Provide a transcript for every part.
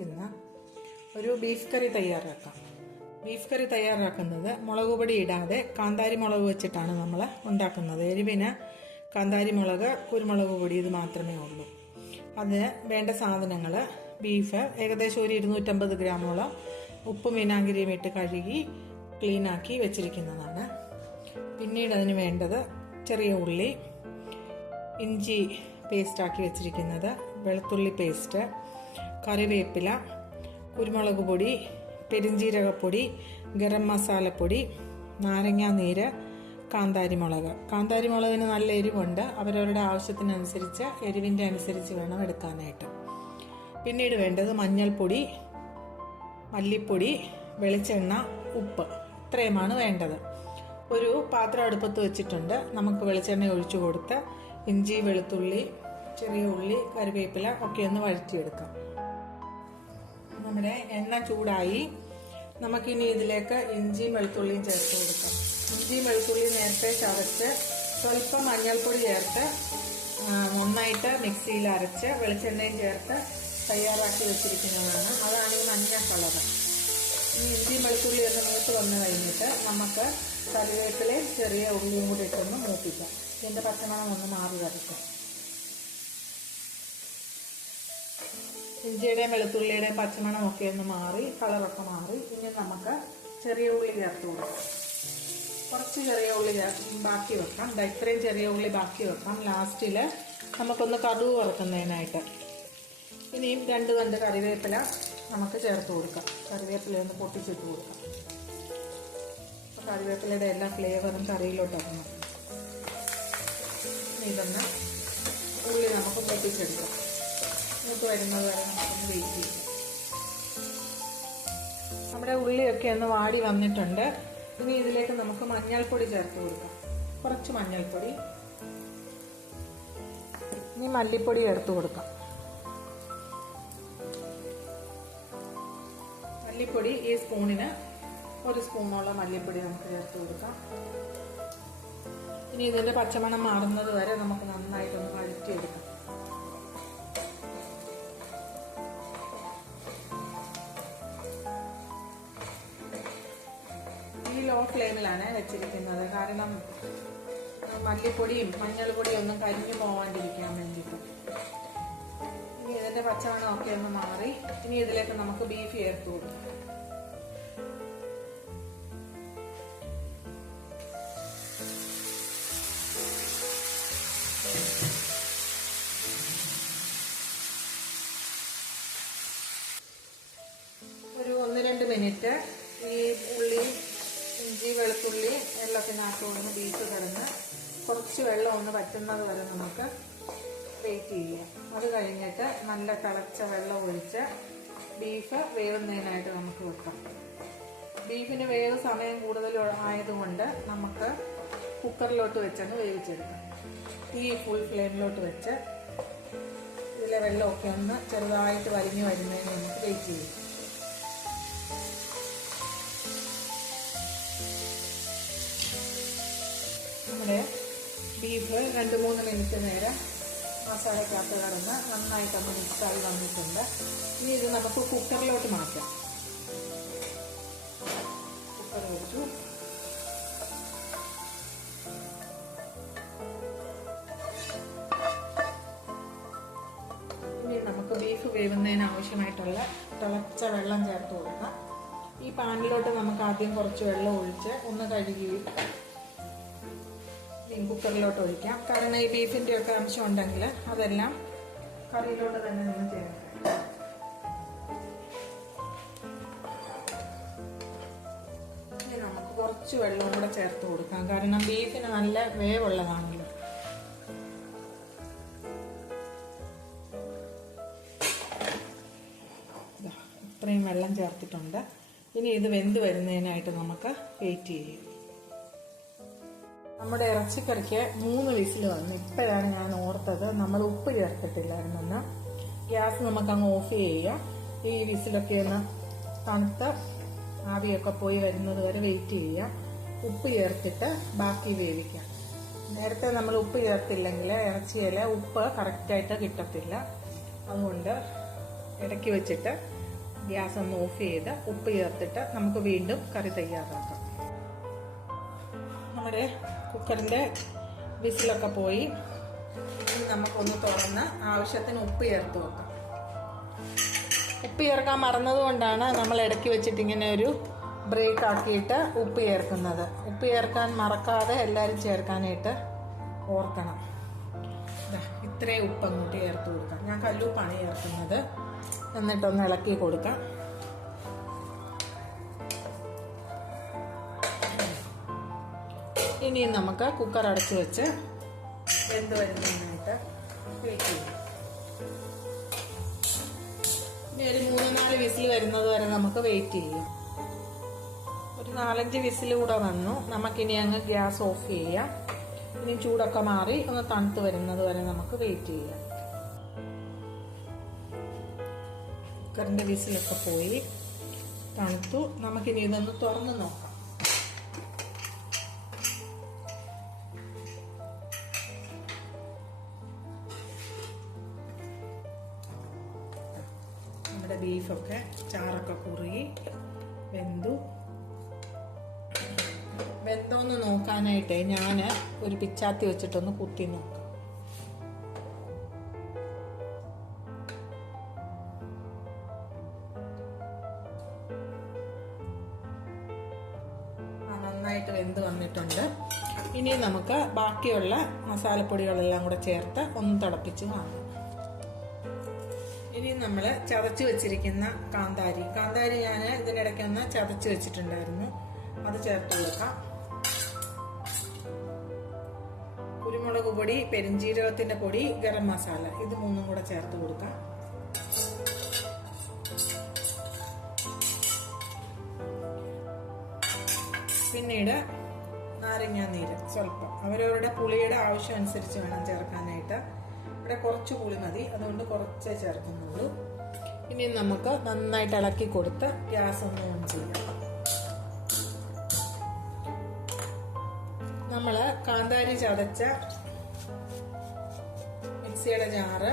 നമുക്കിന്ന് ഒരു ബീഫ് കറി തയ്യാറാക്കാം. ബീഫ് കറി തയ്യാറാക്കുന്നത് മുളക് പൊടി ഇടാതെ കാന്താരി മുളക് വെച്ചിട്ടാണ് നമ്മൾ ഉണ്ടാക്കുന്നത്. എരിവിന് കാന്താരി മുളക്, കുരുമുളക് പൊടി ഇത് മാത്രമേ ഉള്ളൂ. അതിന് വേണ്ട സാധനങ്ങൾ: ബീഫ് ഏകദേശം ഒരു 250 ഗ്രാമോളം ഉപ്പും വിനാഗിരിയും ഇട്ട് കഴുകി ക്ലീനാക്കി വെച്ചിരിക്കുന്നതാണ്. പിന്നീട് അതിന് വേണ്ടത് ചെറിയ ഉള്ളി, ഇഞ്ചി പേസ്റ്റാക്കി വെച്ചിരിക്കുന്നത്, വെളുത്തുള്ളി പേസ്റ്റ്, കറിവേപ്പില, കുരുമുളക് പൊടി, പെരിഞ്ജീരകപ്പൊടി, ഗരം മസാലപ്പൊടി, നാരങ്ങാ നീര്, കാന്താരിമുളക്. കാന്താരിമുളകിന് നല്ല എരിവുണ്ട്. അവരവരുടെ ആവശ്യത്തിനനുസരിച്ച് എരിവിൻ്റെ അനുസരിച്ച് വേണം എടുക്കാനായിട്ട്. പിന്നീട് വേണ്ടത് മഞ്ഞൾപ്പൊടി, മല്ലിപ്പൊടി, വെളിച്ചെണ്ണ, ഉപ്പ്. ഇത്രയുമാണ് വേണ്ടത്. ഒരു പാത്രം അടുപ്പത്ത് വെച്ചിട്ടുണ്ട്. നമുക്ക് വെളിച്ചെണ്ണ ഒഴിച്ചു കൊടുത്ത് ഇഞ്ചി, വെളുത്തുള്ളി, ചെറിയ ഉള്ളി, കറിവേപ്പില ഒക്കെ ഒന്ന് വഴറ്റിയെടുക്കാം. നമ്മുടെ എണ്ണ ചൂടായി. നമുക്കിനി ഇതിലേക്ക് ഇഞ്ചിയും വെളുത്തുള്ളിയും ചേർത്ത് കൊടുക്കാം. ഇഞ്ചിയും വെളുത്തുള്ളിയും നേരത്തെ ചതച്ച് സ്വല്പം മഞ്ഞൾപ്പൊടി ചേർത്ത് നന്നായിട്ട് മിക്സിയിൽ അരച്ച് വെളിച്ചെണ്ണയും ചേർത്ത് തയ്യാറാക്കി വെച്ചിരിക്കുന്നതാണ്. അതാണ് ഈ മഞ്ഞ കളർ. ഈ ഇഞ്ചിയും വെളുത്തുള്ളി ഒന്ന് മൂത്ത് വന്നു കഴിഞ്ഞിട്ട് നമുക്ക് കറിവേപ്പിലയും ചെറിയ ഉള്ളിയും കൂടി ഇട്ടൊന്ന് മൂപ്പിക്കാം. ഇതിൻ്റെ പച്ചമണം ഒന്ന് മാറി വരട്ടെ. ഇഞ്ചിയുടെയും വെളുത്തുള്ളിയുടെയും പച്ചമണം ഒക്കെ ഒന്ന് മാറി, കളറൊക്കെ മാറി. ഇനി നമുക്ക് ചെറിയ ഉള്ളി ചേർത്ത് കൊടുക്കാം. കുറച്ച് ചെറിയ ഉള്ളി ബാക്കി വെക്കാം. ഇത്രയും ചെറിയ ഉള്ളി ബാക്കി വെക്കാം. ലാസ്റ്റിൽ നമുക്കൊന്ന് കടുക് വറുക്കുന്നതിനായിട്ട്. ഇനിയും 2 തണ്ട് കറിവേപ്പില നമുക്ക് ചേർത്ത് കൊടുക്കാം. കറിവേപ്പില ഒന്ന് പൊട്ടിച്ചിട്ട് കൊടുക്കാം. അപ്പോൾ കറിവേപ്പിലയുടെ എല്ലാ ഫ്ലേവറും കറിയിലോട്ട് ഇറങ്ങും. ഇതൊന്ന് ഉള്ളി നമുക്ക് പൊട്ടിച്ചെടുക്കാം. മൂത്ത് വരുന്നത് വരെ നമുക്കൊന്ന് വെയിറ്റ് ചെയ്യാം. നമ്മുടെ ഉള്ളിയൊക്കെ ഒന്ന് വാടി വന്നിട്ടുണ്ട്. ഇനി ഇതിലേക്ക് നമുക്ക് മഞ്ഞൾപ്പൊടി ചേർത്ത് കൊടുക്കാം. കുറച്ച് മഞ്ഞൾപ്പൊടി. ഇനി മല്ലിപ്പൊടി ചേർത്ത് കൊടുക്കാം. മല്ലിപ്പൊടി ഈ സ്പൂണിന് 1 സ്പൂണോളം മല്ലിപ്പൊടി നമുക്ക് ചേർത്ത് കൊടുക്കാം. ഇനി ഇതിന്റെ പച്ചമണം മാറുന്നത് വരെ നമുക്ക് നന്നായിട്ടൊന്ന് വഴറ്റിയെടുക്കാം. ഈ ലോ ഫ്ലെയിമിലാണ് വെച്ചിരിക്കുന്നത്. കാരണം മല്ലിപ്പൊടിയും മഞ്ഞൾപ്പൊടിയും ഒന്നും കരിഞ്ഞു പോകാണ്ടിരിക്കാൻ വേണ്ടിയിട്ട്. ഇനി ഇതിന്റെ പച്ചമണം ഒക്കെ ഒന്ന് മാറി. ഇനി ഇതിലേക്ക് നമുക്ക് ബീഫ് ചേർത്ത് കൊടുക്കാം. ഒരു 1-2 മിനിറ്റ് ഈ ഉള്ളി, ഇഞ്ചി, വെളുത്തുള്ളി എല്ലാത്തിനകത്ത് ഒന്ന് ബീഫ് കിടന്ന് കുറച്ച് വെള്ളം ഒന്ന് വറ്റുന്നത് വരെ നമുക്ക് വെയിറ്റ് ചെയ്യാം. അത് കഴിഞ്ഞിട്ട് നല്ല തിളച്ച വെള്ളം ഒഴിച്ച് ബീഫ് വേവുന്നതിനായിട്ട് നമുക്ക് വെക്കാം. ബീഫിന് വേവ് സമയം കൂടുതൽ ആയതുകൊണ്ട് നമുക്ക് കുക്കറിലോട്ട് വെച്ചങ്ങ് വേവിച്ചെടുക്കാം. ഈ ഫുൾ ഫ്ലെയിമിലോട്ട് വെച്ച് ഇതിലെ വെള്ളമൊക്കെ ഒന്ന് ചെറുതായിട്ട് വലിഞ്ഞു വരുന്നതിന് നമുക്ക് വെയിറ്റ് ചെയ്യാം. നമ്മുടെ ബീഫ് 2-3 മിനിറ്റ് നേരം മസാലക്കകത്ത് കിടന്ന് നന്നായിട്ടൊന്ന് മിക്സായി വന്നിട്ടുണ്ട്. ഇനി ഇത് നമുക്ക് കുക്കറിലോട്ട് മാറ്റാം. കുക്കർ വെച്ചു. ഇനി നമുക്ക് ബീഫ് വേവുന്നതിന് ആവശ്യമായിട്ടുള്ള തിളച്ച വെള്ളം ചേർത്ത് കൊടുക്കാം. ഈ പാനിലോട്ട് നമുക്ക് ആദ്യം കുറച്ച് വെള്ളം ഒഴിച്ച് ഒന്ന് കഴുകി കുക്കറിലോട്ട് ഒഴിക്കാം. കാരണം ഈ ബീഫിൻ്റെ ഒക്കെ അംശം ഉണ്ടെങ്കിൽ അതെല്ലാം കറിയിലോട്ട് തന്നെ നിന്ന് ചേർക്കാം. ഇനി നമുക്ക് കുറച്ച് വെള്ളവും കൂടെ ചേർത്ത് കൊടുക്കാം. കാരണം ബീഫിന് നല്ല വേവുള്ളതാണല്ലോ. ഇത്രയും വെള്ളം ചേർത്തിട്ടുണ്ട്. ഇനി ഇത് വെന്ത് വരുന്നതിനായിട്ട് നമുക്ക് വെയിറ്റ് ചെയ്യാം. നമ്മുടെ ഇറച്ചിക്കറിക്ക് 3 വിസിൽ വന്നു. ഇപ്പോഴാണ് ഞാൻ ഓർത്തത് നമ്മൾ ഉപ്പ് ചേർത്തിട്ടില്ലായിരുന്നെന്ന്. ഗ്യാസ് നമുക്കങ്ങ് ഓഫ് ചെയ്യുക. ഈ വിസിലൊക്കെ ഒന്ന് തണുത്ത് ആവിയൊക്കെ പോയി വരുന്നത് വരെ വെയിറ്റ് ചെയ്യുക. ഉപ്പ് ചേർത്തിട്ട് ബാക്കി വേവിക്കാം. നേരത്തെ നമ്മൾ ഉപ്പ് ചേർത്തില്ലെങ്കിൽ ഇറച്ചിയിൽ ഉപ്പ് കറക്റ്റായിട്ട് കിട്ടത്തില്ല. അതുകൊണ്ട് ഇടയ്ക്ക് വെച്ചിട്ട് ഗ്യാസ് ഒന്ന് ഓഫ് ചെയ്ത് ഉപ്പ് ചേർത്തിട്ട് നമുക്ക് വീണ്ടും കറി തയ്യാറാക്കാം. നമ്മുടെ കുക്കറിൻ്റെ വിസിലൊക്കെ പോയി. ഇനി നമുക്കൊന്ന് തുറന്ന് ആവശ്യത്തിന് ഉപ്പ് ചേർത്ത് വെക്കാം. ഉപ്പ് ചേർക്കാൻ മറന്നതുകൊണ്ടാണ് നമ്മൾ ഇടയ്ക്ക് വെച്ചിട്ട് ഇങ്ങനെ ഒരു ബ്രേക്ക് ആക്കിയിട്ട് ഉപ്പ് ചേർക്കുന്നത്. ഉപ്പ് ചേർക്കാൻ മറക്കാതെ എല്ലാവരും ചേർക്കാനായിട്ട് ഓർക്കണം. ഇത്രയും ഉപ്പ് അങ്ങോട്ട് ചേർത്ത് കൊടുക്കാം. ഞാൻ കല്ലുപ്പാണ് ചേർക്കുന്നത്. എന്നിട്ടൊന്ന് ഇളക്കി കൊടുക്കാം. ഇനി നമുക്ക് കുക്കർ അടച്ചു വെച്ച് വെന്ത് വരുന്നതിനായിട്ട് വെയിറ്റ് ചെയ്യാം. ഇനി ഒരു 3-4 വിസിൽ വരുന്നത് വരെ നമുക്ക് വെയിറ്റ് ചെയ്യാം. ഒരു 4-5 വിസിൽ കൂടെ വന്നു. നമുക്കിനി അങ്ങ് ഗ്യാസ് ഓഫ് ചെയ്യാം. ഇനി ചൂടൊക്കെ മാറി ഒന്ന് തണുത്ത് വരുന്നത് വരെ നമുക്ക് വെയിറ്റ് ചെയ്യാം. കുക്കറിൻ്റെ വിസിലൊക്കെ പോയി തണുത്തു. നമുക്കിനി ഇതൊന്ന് തുറന്ന് നോക്കാം. നമ്മുടെ ബീഫൊക്കെ ചാറൊക്കെ കുറുകി വെന്തോന്ന് നോക്കാനായിട്ട് ഞാൻ ഒരു പിച്ചാത്തി വെച്ചിട്ടൊന്ന് കുത്തി നോക്കാം. നന്നായിട്ട് വെന്ത് വന്നിട്ടുണ്ട്. ഇനി നമുക്ക് ബാക്കിയുള്ള മസാലപ്പൊടികളെല്ലാം കൂടെ ചേർത്ത് ഒന്ന് തിളപ്പിച്ച് വാങ്ങാം. ഇനി നമ്മൾ ചതച്ച് വെച്ചിരിക്കുന്ന കാന്താരി ഞാൻ ഇതിനിടയ്ക്ക് ഒന്ന് ചതച്ച് വെച്ചിട്ടുണ്ടായിരുന്നു. അത് ചേർത്ത് കൊടുക്കാം. കുരുമുളക് പൊടി, പെരുംജീരകത്തിന്റെ പൊടി, ഗരം മസാല, ഇത് 3 കൂടെ ചേർത്ത് കൊടുക്കാം. പിന്നീട് നാരങ്ങാനീര് സ്വല്പം, അവരവരുടെ പുളിയുടെ ആവശ്യം അനുസരിച്ച് വേണം ചേർക്കാനായിട്ട്. ഇവിടെ കുറച്ച് പുളി മതി, അതുകൊണ്ട് കുറച്ചേ ചേർക്കുന്നുള്ളൂ. ഇനി നമുക്ക് നന്നായിട്ട് ഇളക്കി കൊടുത്ത് ഗ്യാസ് ഒന്ന് ഓൺ ചെയ്യാം. നമ്മൾ കാന്താരി ചതച്ച മിക്സിയുടെ ജാറ്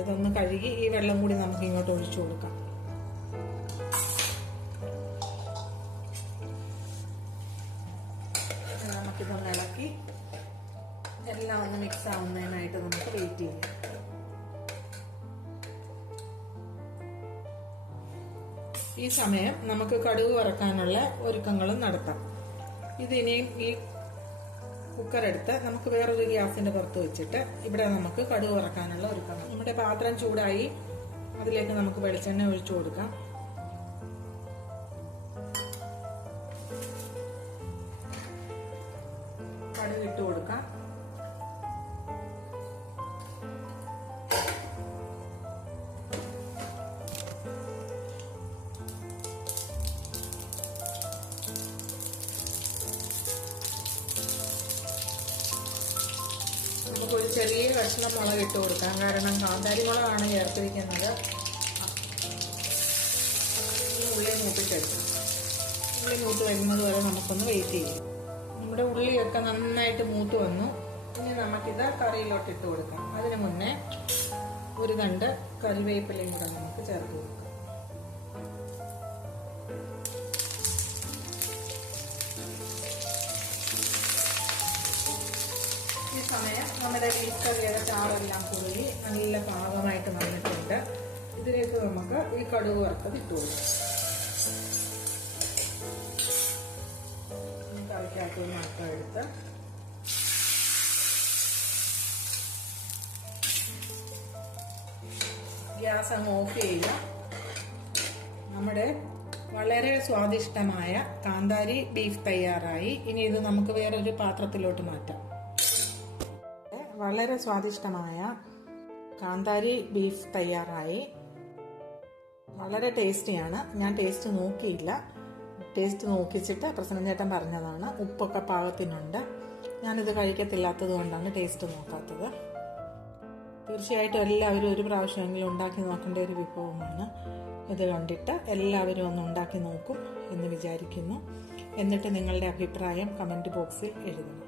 ഇതൊന്ന് കഴുകി ഈ വെള്ളം കൂടി നമുക്ക് ഇങ്ങോട്ട് ഒഴിച്ചു കൊടുക്കാം. നമുക്കിതൊന്ന് ഇളക്കി എല്ലാം ഒന്ന് മിക്സ് ആവുന്നതിനായിട്ട് നമുക്ക് വെയിറ്റ് ചെയ്യാം. ഈ സമയം നമുക്ക് കടുക് വറക്കാനുള്ള ഒരുക്കങ്ങളും നടത്താം. ഇതിനെയും ഈ കുക്കർ എടുത്ത് നമുക്ക് വേറൊരു ഗ്യാസിന്റെ പുറത്ത് വെച്ചിട്ട് ഇവിടെ നമുക്ക് കടുക് വറക്കാനുള്ള ഒരുക്കണം. നമ്മുടെ പാത്രം ചൂടായി, അതിലേക്ക് നമുക്ക് വെളിച്ചെണ്ണ ഒഴിച്ചു കൊടുക്കാം. കടുക് ഇട്ട് കൊടുക്കാം. നമുക്കൊരു ചെറിയ കഷ്ണം മുളക് ഇട്ട് കൊടുക്കാം. കാരണം കാന്താരി മുളകാണ് ചേർത്തിരിക്കുന്നത്. ഉള്ളി മൂപ്പിച്ചെടുക്കാം. ഉള്ളി മൂത്ത് വരുന്നത് വരെ നമുക്കൊന്ന് വെയിറ്റ് ചെയ്യാം. നമ്മുടെ ഉള്ളിയൊക്കെ നന്നായിട്ട് മൂത്ത് വന്നു. ഇനി നമുക്കിത് കറിയിലോട്ട് ഇട്ട് കൊടുക്കാം. അതിന് മുന്നേ ഒരു തണ്ട് കറിവേപ്പിലയും കൂടെ നമുക്ക് ചേർത്ത് കൊടുക്കാം. ഈ സമയം നമ്മുടെ ബീഫ് കറിയുടെ ചാറെല്ലാം കുറുകി നല്ല പാകമായിട്ട് വന്നിട്ടുണ്ട്. ഇതിലേക്ക് നമുക്ക് ഈ കടുക് വറുത്തത് ഇട്ട് കൊടുക്കാം. കറിക്കകത്ത് മട്ടം എടുത്ത് ഗ്യാസ് അങ്ങ് ഓഫ് ചെയ്യുക. നമ്മുടെ വളരെ സ്വാദിഷ്ടമായ കാന്താരി ബീഫ് തയ്യാറായി. ഇനി ഇത് നമുക്ക് വേറൊരു പാത്രത്തിലോട്ട് മാറ്റാം. വളരെ സ്വാദിഷ്ടമായ കാന്താരി ബീഫ് തയ്യാറായി. വളരെ ടേസ്റ്റിയാണ്. ഞാൻ ടേസ്റ്റ് നോക്കിയില്ല. ടേസ്റ്റ് നോക്കിച്ചിട്ട് പ്രസന്നൻ ചേട്ടൻ പറഞ്ഞതാണ്. ഉപ്പൊക്കെ പാകത്തിനുണ്ട്. ഞാനിത് കഴിക്കത്തില്ലാത്തത് കൊണ്ടാണ് ടേസ്റ്റ് നോക്കാത്തത്. തീർച്ചയായിട്ടും എല്ലാവരും ഒരു പ്രാവശ്യമെങ്കിലും ഉണ്ടാക്കി നോക്കേണ്ട ഒരു വിഭവമാണ്. ഇത് കണ്ടിട്ട് എല്ലാവരും ഒന്ന് ഉണ്ടാക്കി നോക്കും എന്ന് വിചാരിക്കുന്നു. എന്നിട്ട് നിങ്ങളുടെ അഭിപ്രായം കമൻറ്റ് ബോക്സിൽ എഴുതണം.